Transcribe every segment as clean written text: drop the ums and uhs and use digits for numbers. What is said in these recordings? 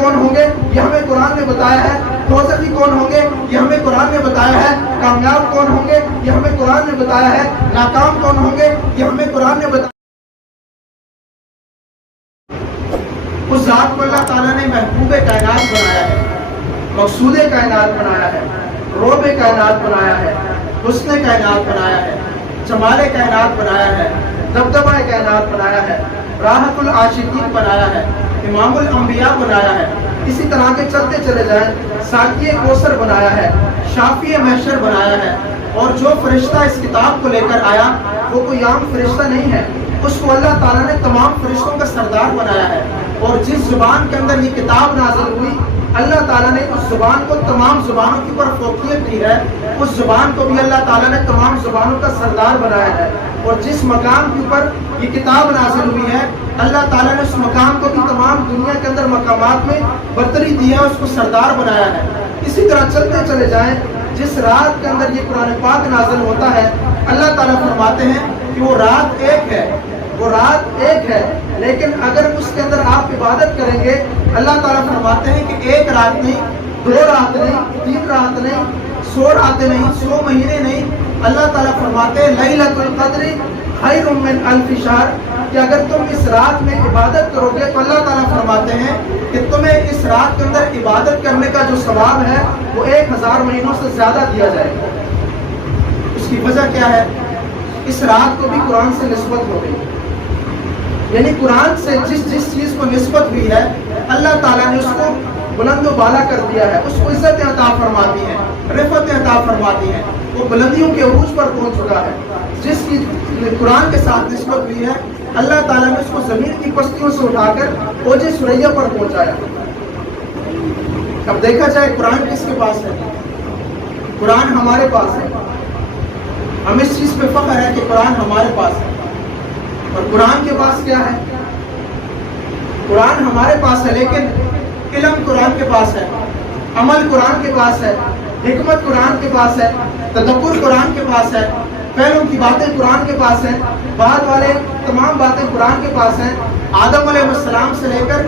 کون ہوں گے یہ ہمیں قرآن نے بتایا ہے، دوزخی کون ہوں گے یہ ہمیں قرآن نے بتایا ہے، کامیاب کون ہوں گے یہ ہمیں قرآن نے بتایا ہے، ناکام کون ہوں گے یہ ہمیں قرآن نے بتایا۔ اس ذات کو اللہ تعالیٰ نے محبوب کائنات بنایا ہے، مقصود کائنات بنایا ہے، روب کائنات بنایا ہے، حسن کائنات بنایا ہے، جمال کائنات بنایا ہے، دبدبہ کائنات بنایا ہے، راحت العاشقین بنایا ہے، امام الانبیاء بنایا ہے۔ اسی طرح کے چلتے چلے جائیں، ساقی کوثر بنایا ہے، شافی محشر بنایا ہے، اور جو فرشتہ اس کتاب کو لے کر آیا وہ کوئی عام فرشتہ نہیں ہے، اس کو اللہ تعالیٰ نے تمام فرشتوں کا سردار بنایا ہے، اور جس زبان کے اندر یہ کتاب نازل ہوئی اللہ تعالیٰ نے اس زبان کو تمام زبانوں کے اوپر فوقیت دی ہے، اس زبان کو بھی اللہ تعالیٰ نے تمام زبانوں کا سردار بنایا ہے، اور جس مقام کے اوپر یہ کتاب نازل ہوئی ہے اللہ تعالیٰ نے اس مقام کو بھی تمام دنیا کے اندر مقامات میں برتری دی ہے، اس کو سردار بنایا ہے۔ اسی طرح چلتے چلے جائیں، جس رات کے اندر یہ قرآن پاک نازل ہوتا ہے اللہ تعالیٰ فرماتے ہیں کہ وہ رات ایک ہے، وہ رات ایک ہے، لیکن اگر اس کے اندر آپ عبادت کریں گے اللہ تعالیٰ فرماتے ہیں کہ ایک رات نہیں، 2 رات نہیں، 3 رات نہیں، 100 راتیں نہیں، 100 مہینے نہیں، اللہ تعالیٰ فرماتے ہیں لیلۃ القدر خیر من الف شہر، کہ اگر تم اس رات میں عبادت کرو گے تو اللہ تعالیٰ فرماتے ہیں کہ تمہیں اس رات کے اندر عبادت کرنے کا جو ثواب ہے وہ 1000 مہینوں سے زیادہ دیا جائے گا۔ اس کی وجہ کیا ہے؟ اس رات کو بھی قرآن سے نسبت ہو گئی، یعنی قرآن سے جس چیز کو نسبت ہوئی ہے اللہ تعالیٰ نے اس کو بلند و بالا کر دیا ہے، اس کو عزت عطا فرما دی ہے، رفعت عطا فرما دی ہے، وہ بلندیوں کے عروج پر پہنچ چکا ہے۔ جس کی قرآن کے ساتھ نسبت ہوئی ہے اللہ تعالیٰ نے اس کو زمین کی پستیوں سے اٹھا کر اوج ثریا پر پہنچایا۔ اب دیکھا جائے قرآن کس کے پاس ہے؟ قرآن ہمارے پاس ہے، ہم اس چیز پہ فخر ہے کہ قرآن ہمارے پاس ہے، اور قرآن کے پاس کیا ہے؟ قرآن ہمارے پاس ہے لیکن علم قرآن کے پاس ہے، عمل قرآن کے پاس ہے، حکمت قرآن کے پاس ہے، تدبر قرآن کے پاس ہے، پہلوں کی باتیں قرآن کے پاس ہیں، بعد والے تمام باتیں قرآن کے پاس ہیں۔ آدم علیہ السلام سے لے کر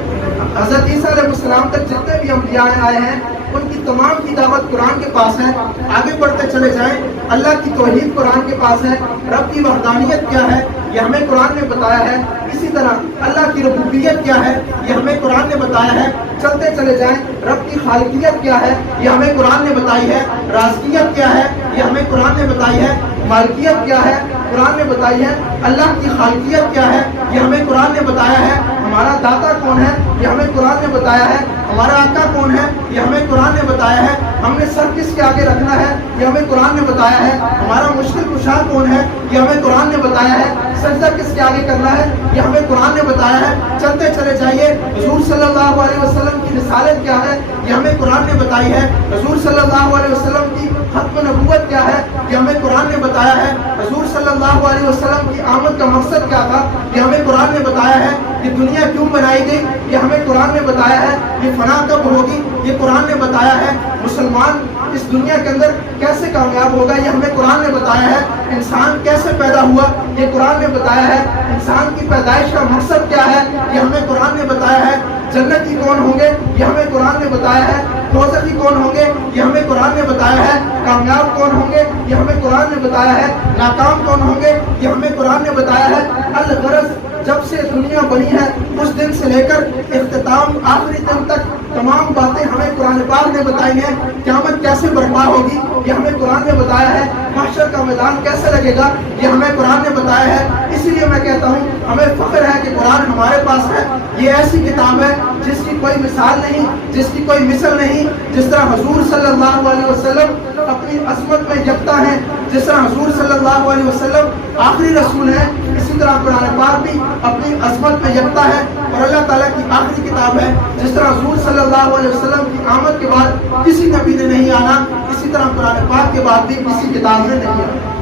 حضرت عیسیٰ علیہ السلام تک جتنے بھی انبیاء آئے ہیں ان کی تمام کی دعوت قرآن کے پاس ہے۔ آگے بڑھتے چلے جائیں، اللہ کی توحید قرآن کے پاس ہے، رب کی وحدانیت کیا ہے یہ ہمیں قرآن نے بتایا ہے، اسی طرح اللہ کی ربوبیت کیا ہے یہ ہمیں قرآن نے بتایا ہے۔ چلتے چلے جائیں، رب کی خالقیت کیا ہے یہ ہمیں قرآن نے بتائی ہے، رازقیت کیا ہے یہ ہمیں قرآن نے بتائی ہے، مالکیت کیا ہے قرآن نے بتائی ہے، اللہ کی خالقیت کیا ہے یہ ہمیں قرآن نے بتایا ہے، ہمارا داتا کون ہے یہ ہمیں قرآن نے بتایا ہے، ہمارا آقا کون ہے یہ ہمیں قرآن نے بتایا ہے، ہم نے سر کس کے آگے رکھنا ہے یہ ہمیں قرآن نے بتایا ہے، ہمارا مشکل کشا کون ہے یہ ہمیں قرآن نے بتایا ہے، سجدہ کس کے آگے کرنا ہے یہ ہمیں قرآن نے بتایا ہے۔ چلتے چلے جائیے، حضور صلی اللہ علیہ وسلم کی رسالت کیا ہے یہ ہمیں قرآن نے بتائی ہے، حضور صلی اللہ علیہ وسلم کی ختم نبوت کیا ہے یہ ہمیں قرآن نے بتایا ہے، حضور صلی اللہ علیہ وسلم کی آمد کا مقصد کیا تھا یہ ہمیں قرآن نے بتایا ہے، یہ دنیا کیوں بنائی گئی یہ ہمیں قرآن نے بتایا ہے، یہ فنا کب ہوگی یہ قرآن نے بتایا ہے، مسلمان اس دنیا کے اندر کیسے کامیاب ہوگا یہ ہمیں قرآن نے بتایا ہے، انسان کیسے پیدا ہوا یہ قرآن نے بتایا ہے، انسان کی پیدائش کا مقصد کیا ہے یہ ہمیں قرآن نے بتایا ہے، جنتی کون ہوں گے یہ ہمیں قرآن نے بتایا ہے، دوزخی کون ہوں گے یہ ہمیں قرآن نے بتایا ہے، کامیاب کون ہوں گے یہ ہمیں قرآن نے بتایا ہے، ناکام کون ہوں گے یہ ہمیں قرآن نے بتایا ہے۔ الغرض جب سے دنیا بنی ہے اس دن سے لے کر اختتام آخری دن تک تمام باتیں ہمیں قرآن پاک نے بتائی ہیں، قیامت کیسے برپا ہوگی یہ ہمیں قرآن نے بتایا ہے، محشر کا میدان کیسے لگے گا یہ ہمیں قرآن نے بتایا ہے۔ اسی لیے میں کہتا ہوں ہمیں فخر ہے کہ قرآن ہمارے پاس ہے، یہ ایسی کتاب ہے جس کی کوئی مثال نہیں، جس کی کوئی مثل نہیں، جس طرح حضور صلی اللہ علیہ وسلم اپنی عظمت میں یکتا ہیں، جس طرح حضور صلی اللہ علیہ وسلم آخری رسول ہیں، اسی طرح قرآن پاک بھی اپنی عظمت میں یکتا ہے اور اللہ تعالیٰ کی آخری کتاب ہے۔ جس طرح حضور صلی اللہ علیہ وسلم کی آمد کے بعد کسی نبی نے نہیں آنا، اسی طرح قرآن پاک کے بعد بھی کسی کتاب نے نہیں آنا۔